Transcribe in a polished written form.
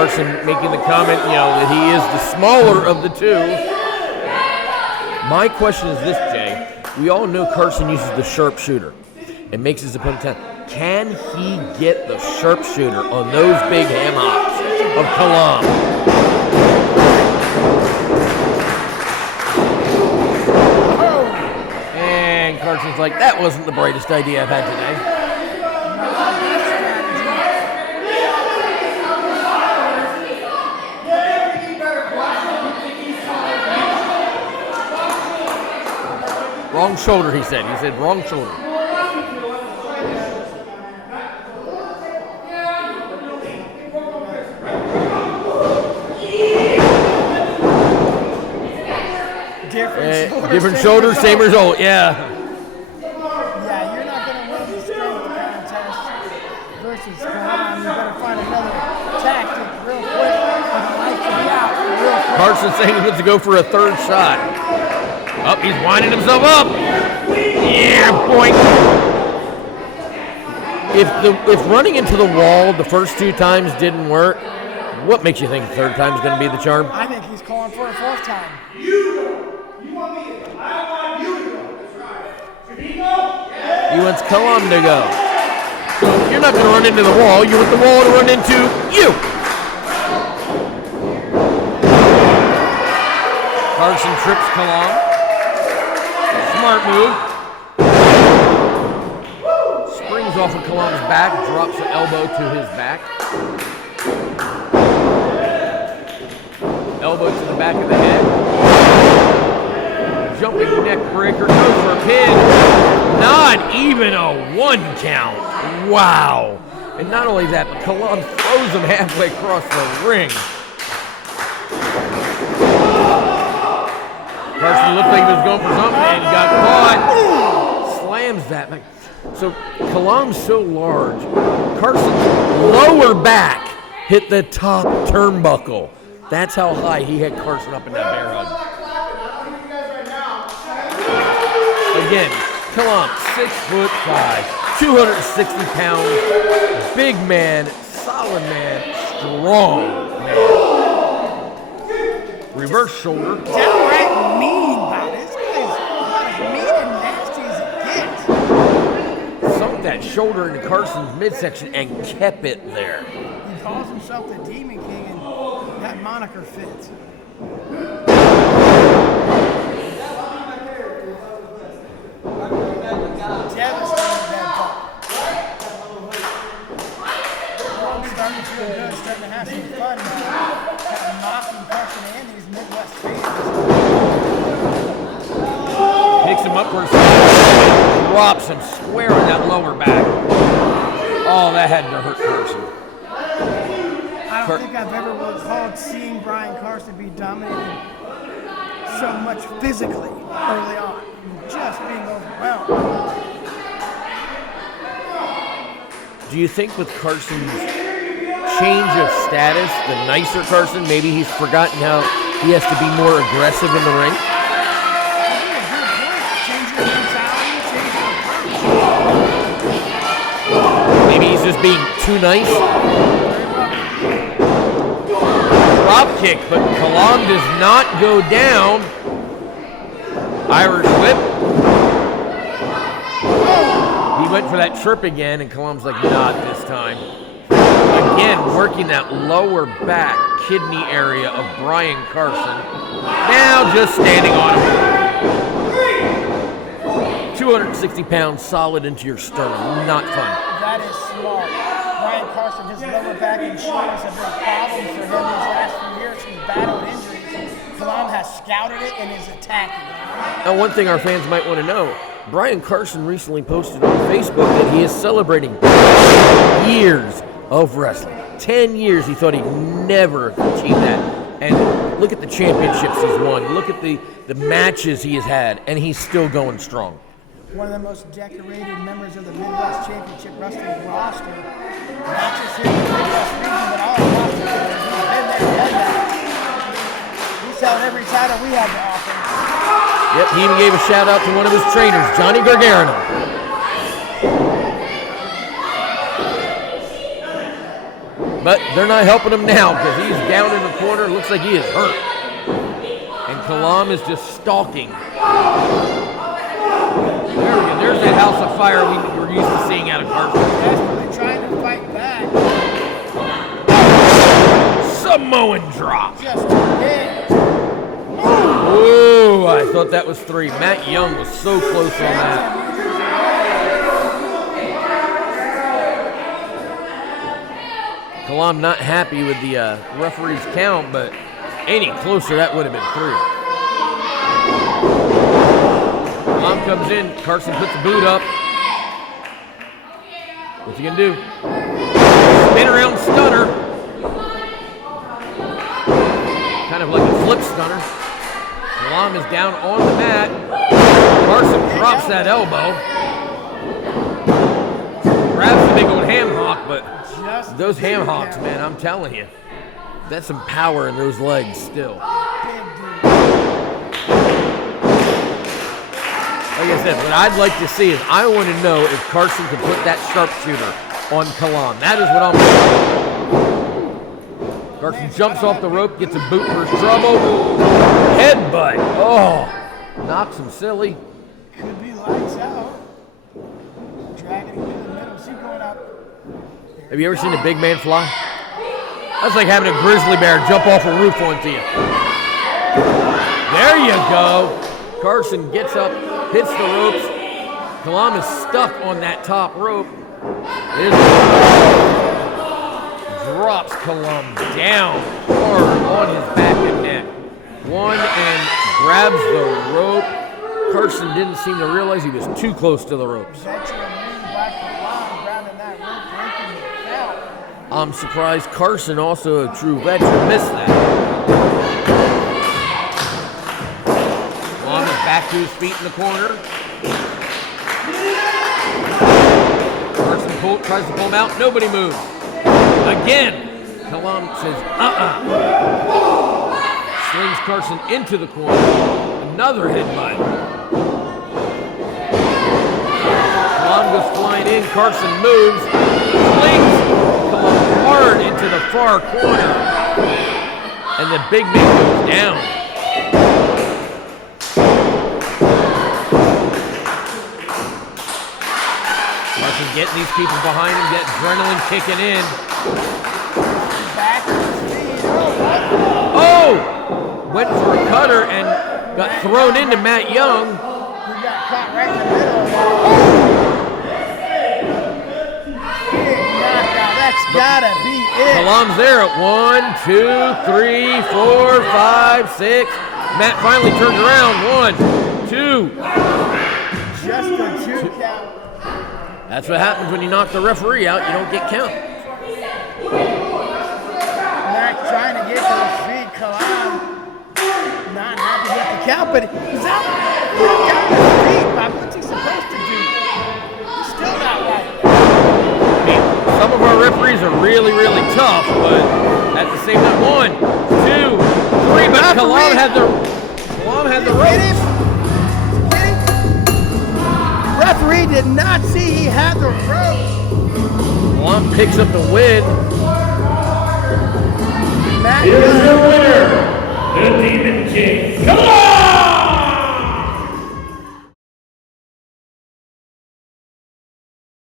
Carson making the comment, that he is the smaller of the two. My question is this, Jay. We all know Carson uses the sharpshooter and makes his opponent down. Can he get the sharpshooter on those big ham hocks of Kalam? And Carson's like, that wasn't the brightest idea I've had today. Wrong shoulder, he said. He said wrong shoulder. Different shoulder, same result, yeah. Yeah, you're not going to win the strength contest versus Kalam. You better find another tactic real quick. I'd like to be out real quick. Carson's saying he wants to go for a third shot. Oh, he's winding himself up. Yeah, boink. If running into the wall the first two times didn't work, what makes you think the third time is going to be the charm? I think he's calling for a fourth time. He wants Kalam to go. So you're not going to run into the wall. You want the wall to run into you. Carson trips Kalam. Smart move. Springs off of Kalam's back, drops the elbow to his back. Elbow to the back of the head. Jumping neck breaker, goes for a pin. Not even a 1 count. Wow. And not only that, but Kalam throws him halfway across the ring. Carson looked like he was going for something and he got caught. Slams that. So Kalam's so large. Carson's lower back hit the top turnbuckle. That's how high he had Carson up in that bear hug. Again, Kalam, 6'5", 260 pounds, big man, solid man, strong man. Reverse shoulder. Downright mean, man. This guy's as mean and nasty as it gets. Sunk that shoulder into Carson's midsection and kept it there. He calls himself the Demon King, and that moniker fits. Devastating bad ball. Starting to feel good, starting to have some fun now. Mocking Carson and these Midwest fans. Picks him up for a second, drops him square on that lower back. Oh, that had to hurt Carson. I don't think I've ever recalled seeing Brian Carson be dominated so much physically early on. Just being overwhelmed. Do you think with Carson's change of status, the nicer Carson, maybe he's forgotten how he has to be more aggressive in the ring? Maybe he's just being too nice. Drop kick, but Kalam does not go down. Irish whip. He went for that trip again, and Kalam's like, not this time. Again, working that lower back kidney area of Brian Carson. Now just standing on him. 260 pounds solid into your sternum. Not fun. That is smart. Brian Carson, his lower back and shoulders have been problems for him these last few years. He's battled injuries. Kalam has scouted it and is attacking it. Now, one thing our fans might want to know, Brian Carson recently posted on Facebook that he is celebrating 10 years of wrestling. 10 years, he thought he'd never achieve that. And look at the championships he's won. Look at the matches he has had, and he's still going strong. One of the most decorated members of the Midwest Championship Wrestling roster. Not just here in the Midwest region, but all across the country. He's been there, done that. He's held every title we have to offer. Yep, he even gave a shout out to one of his trainers, Johnny Gargano. But they're not helping him now because he's down in the corner. Looks like he is hurt. And Kalam is just stalking. There we go. There's that house of fire we were used to seeing out of Carson. Desperately trying to fight back. Samoan drop. Just again. Ooh, I thought that was 3. Matt Young was so close on that. Kalam not happy with the referee's count, but any closer, that would have been 3. Kalam comes in. Carson puts the boot up. What's he going to do? Spin around stunner. Kind of like a flip stunner. Kalam is down on the mat. Carson drops that elbow. Grabs the big old ham hock, but those ham hocks, man, I'm telling you, that's some power in those legs still. Like I said, what I'd like to see is I want to know if Carson can put that sharpshooter on Kalam. That is what I'm looking for. Carson jumps off the rope, gets a boot for his trouble. Headbutt. Oh, knocks him silly. Could be lights out. Dragging him to the middle. See going up. Have you ever seen a big man fly? That's like having a grizzly bear jump off a roof onto you. There you go. Carson gets up, hits the ropes. Kalam is stuck on that top rope. Drops Kalam down hard on his back and neck. One and grabs the rope. Carson didn't seem to realize he was too close to the ropes. I'm surprised Carson, also a true veteran, missed that. Kalam is back to his feet in the corner. Carson tries to pull him out. Nobody moves. Again, Kalam says, slings Carson into the corner. Another headbutt. Kalam goes flying in. Carson moves. Slings Kalam hard into the far corner. And the big man goes down. Carson getting these people behind him, get adrenaline kicking in. Oh! Went for a cutter and got thrown into Matt Young. He got caught right in the middle. Big knockout. That's gotta be it. Kalam's there at 1, 2, 3, 4, 5, 6. Matt finally turns around. 1, 2. Just a 2 count. That's what happens when you knock the referee out. You don't get count. Matt trying to get to his feet. Kalam not happy with the count, but he's out. He's got his feet, Bob. What's he supposed to do? He's still not right. I mean, some of our referees are really, really tough, but at the same time, 1, 2, 3. But Kalam had the ropes. Referee did not see he had the ropes. Kalam picks up the win. Matt Here's your winner, the Demon King, Kalam!